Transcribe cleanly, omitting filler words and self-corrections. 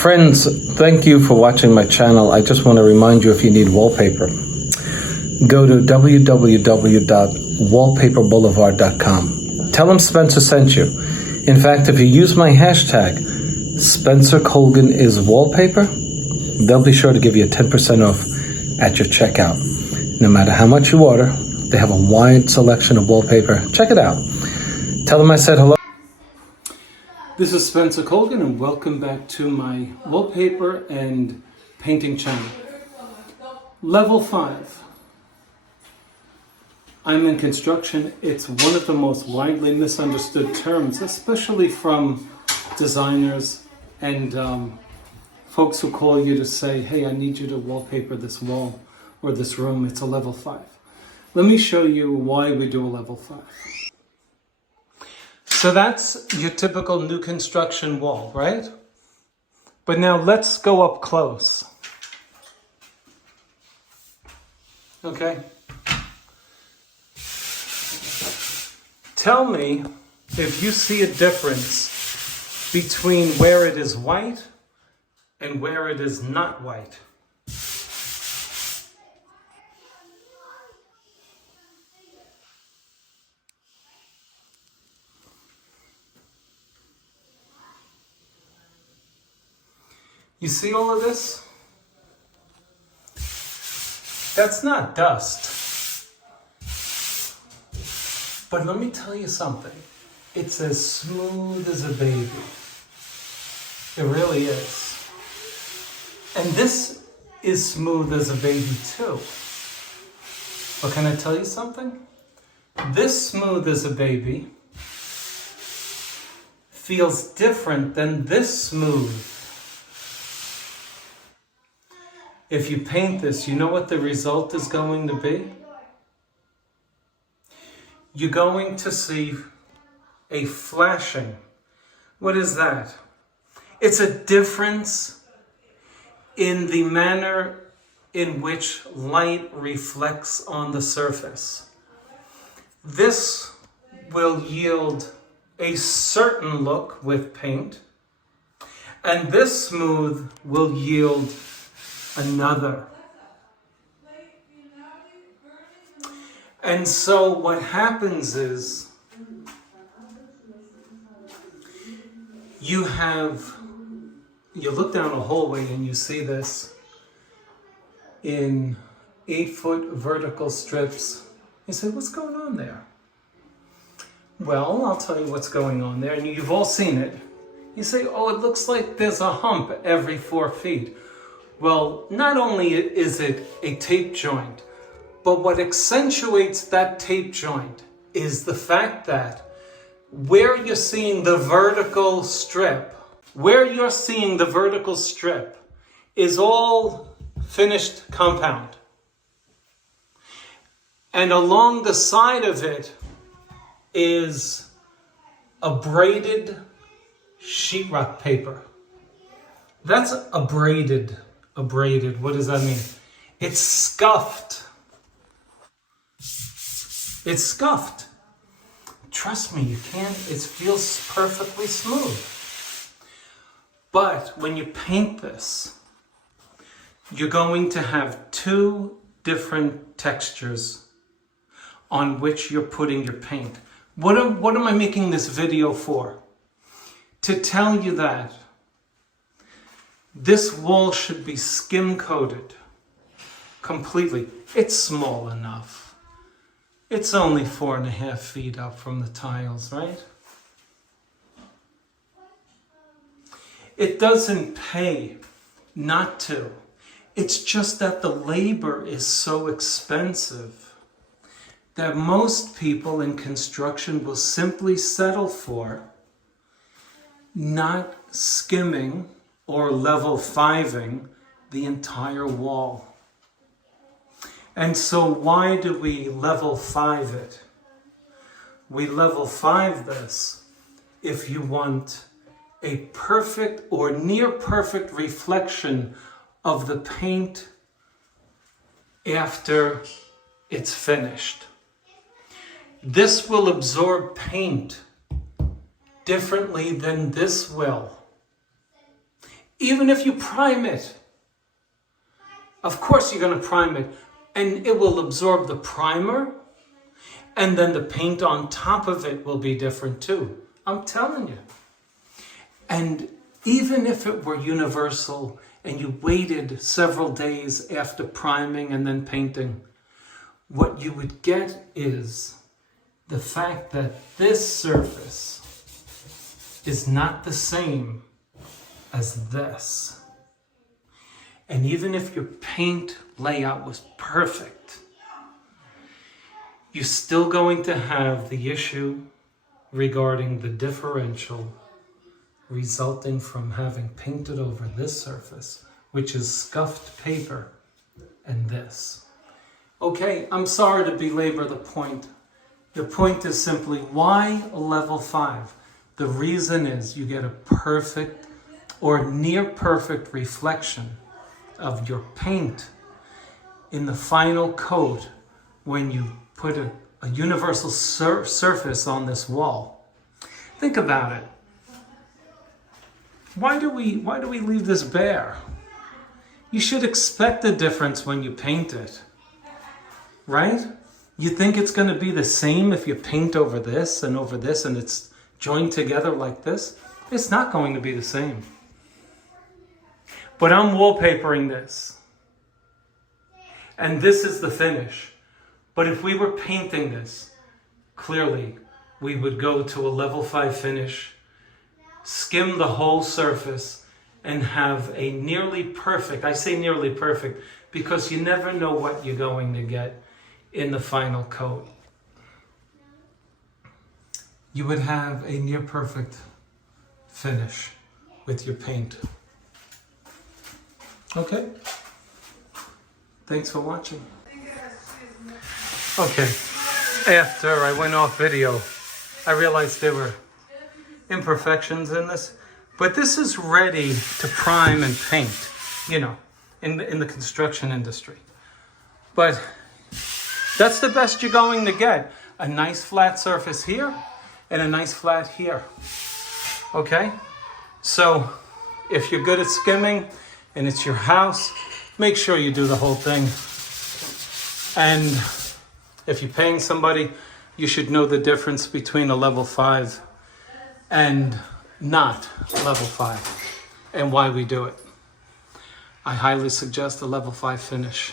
Friends, thank you for watching my channel. I just want to remind you, if you need wallpaper, go to www.wallpaperboulevard.com. Tell them Spencer sent you. In fact, if you use my hashtag, Spencer Colgan is wallpaper, they'll be sure to give you a 10% off at your checkout. No matter how much you order, they have a wide selection of wallpaper. Check it out. Tell them I said hello. This is Spencer Colgan, and welcome back to my wallpaper and painting channel. Level 5. I'm in construction. It's one of the most widely misunderstood terms, especially from designers and folks who call you to say, hey, I need you to wallpaper this wall or this room. It's a level 5. Let me show you why we do a level 5. So that's your typical new construction wall, right? But now let's go up close. Okay? Tell me if you see a difference between where it is white and where it is not white. You see all of this? That's not dust. But let me tell you something. It's as smooth as a baby. It really is. And this is smooth as a baby too. But can I tell you something? This smooth as a baby feels different than this smooth. If you paint this, you know what the result is going to be? You're going to see a flashing. What is that? It's a difference in the manner in which light reflects on the surface. This will yield a certain look with paint, and this smooth will yield another. And so what happens is you look down a hallway and you see this in 8-foot vertical strips. You say, what's going on there? Well, I'll tell you what's going on there, and you've all seen it. You say, oh, it looks like there's a hump every 4 feet. Well, not only is it a tape joint, but what accentuates that tape joint is the fact that where you're seeing the vertical strip is all finished compound. And along the side of it is a braided sheetrock paper. That's abraded. What does that mean? It's scuffed. It's scuffed. Trust me, it feels perfectly smooth. But when you paint this, you're going to have 2 different textures on which you're putting your paint. What am I making this video for? To tell you that this wall should be skim coated completely. It's small enough. It's only 4.5 feet up from the tiles, right? It doesn't pay not to. It's just that the labor is so expensive that most people in construction will simply settle for not skimming or level 5ing the entire wall. And so why do we level 5 it? We level 5 this if you want a perfect or near perfect reflection of the paint after it's finished. This will absorb paint differently than this will. Even if you prime it, of course you're going to prime it, and it will absorb the primer, and then the paint on top of it will be different too. I'm telling you. And even if it were universal and you waited several days after priming and then painting, what you would get is the fact that this surface is not the same as this. And even if your paint layout was perfect, you're still going to have the issue regarding the differential resulting from having painted over this surface, which is scuffed paper, and this. Okay, I'm sorry to belabor the point. The point is simply, why a level 5? The reason is you get a perfect or near perfect reflection of your paint in the final coat when you put a universal surface on this wall. Think about it. Why do we leave this bare? You should expect a difference when you paint it, right? You think it's going to be the same if you paint over this and it's joined together like this? It's not going to be the same. But I'm wallpapering this, and this is the finish. But if we were painting this, clearly we would go to a level 5 finish, skim the whole surface, and have a nearly perfect, I say nearly perfect, because you never know what you're going to get in the final coat. You would have a near perfect finish with your paint. Okay? Thanks for watching. Okay, after I went off video, I realized there were imperfections in this, but this is ready to prime and paint, you know, in the construction industry. But that's the best you're going to get. A nice flat surface here and a nice flat here. Okay? So if you're good at skimming and it's your house, make sure you do the whole thing. And if you're paying somebody, you should know the difference between a level 5 and not level 5 and why we do it. I highly suggest a level 5 finish.